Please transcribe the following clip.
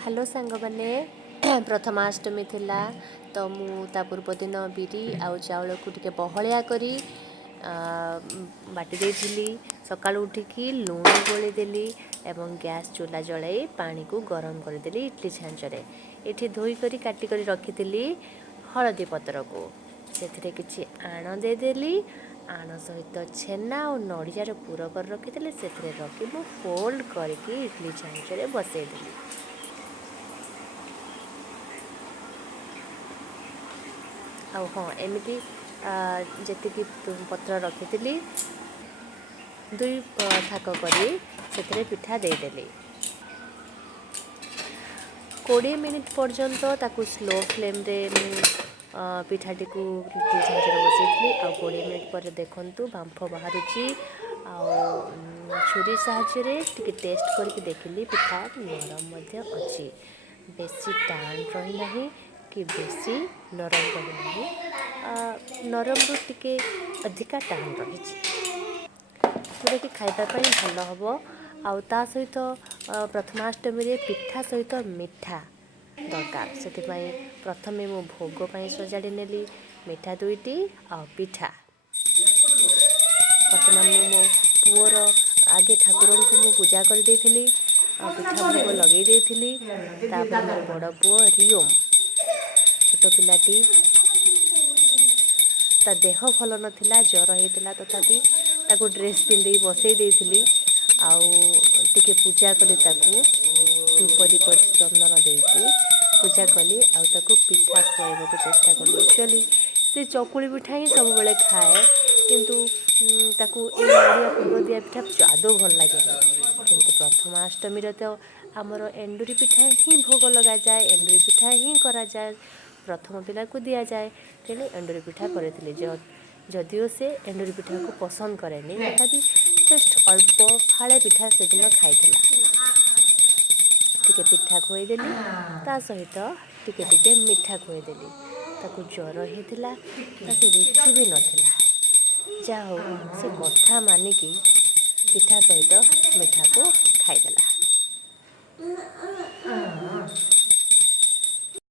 Hello सांग मैंने प्रथमाष्टमी थिला तो मु ता पूर्व दिन बिरी आउ चाउल को टिके बहलिया करी बाटी देइथिली। सकाळ उठिकी लुण गोली देली एवं गैस चूल्हा जलाई पानी को गरम कर देली इडली छांचरे। एठी धोई करी काटी करी रखिथिली हळदी पत्र को सेथिरे किछि आण दे देली। आण सहित छेना और नड़ियार पूर कर रखिथिली सेथिरे रखी मु फोल्ड करके इडली छांचरे बसई देली। ଆଉ ହଁ ଏମିତି ଯେତିକି ପତ୍ର ରଖିଥିଲି 2 ଥାକ କରି ସେଥିରେ ପିଠା ଦେଇଦେଲି। 20 ମିନିଟ୍ ପର୍ଯ୍ୟନ୍ତ ତାକୁ ସ୍ଲୋ ଫ୍ଲେମ୍ରେ ମୁଁ ପିଠାଟିକୁ ଛାଞ୍ଚରେ ବସାଇଥିଲି। ଆଉ 20 ମିନିଟ୍ ପରେ ଦେଖନ୍ତୁ ବାମ୍ଫ ବାହାରୁଛି। ଆଉ ଛୁରୀ ସାହାଯ୍ୟରେ ଟିକେ ଟେଷ୍ଟ କରିକି ଦେଖିଲି ପିଠା ନରମ ମଧ୍ୟ ଅଛି, ବେଶୀ ଟାଣ ରହିନାହିଁ कि बेसी नरम रही नरम टिके अधिका टाण रही जोटा कि खाइबापी भल हम। आउ ता सहित प्रथमाष्टमी पिठा सहित मिठा दरकार से प्रथमे मु भोगपाई सजाड़ी नेली मिठा 2टी आ पिठा। वर्तमान मो पुओर आगे ठाकुर को मु पूजा कर देइथिली पिठा भोग लगे देइथिली। तापर मोर बड़ पुओ रियोम छोट पिलाटी ता देह भल नथिला ज्वर होता तथापि ताको ड्रेस पिंधे बसई देइथिली। आउ टिके पूजा कली ताकू धूप दीप चंदन देकी पूजा कली आउ ताकू पिठा खुआइबा को चेष्टा कली। एक्चुअली से चकुली पिठा ही सब बेले खाए किंतु ताकू ए नड़िया पूर दिया पिठा आदौ भल लगे किंतु प्रथमाष्टमी तो आमर एंडुरी पिठा ही भोग लगा जाए, एंडुरी पिठा ही करा जाए, प्रथम पिला को दिया जाए। तेणु एंडुरी पिठा करी जदिओ से एंडुरी पिठा को पसंद करेनी तथापि जस्ट अल्प फाड़े पिठा से दिन खाइला टिके पिठा खुआईदेली ता सहित टिके टिके मिठा खुआईदेली। ताकू ज्वर होता ताकू रुचु भी नथिला जा हो से कथा मानिकी पिठा सहित मिठा को खाईदेला।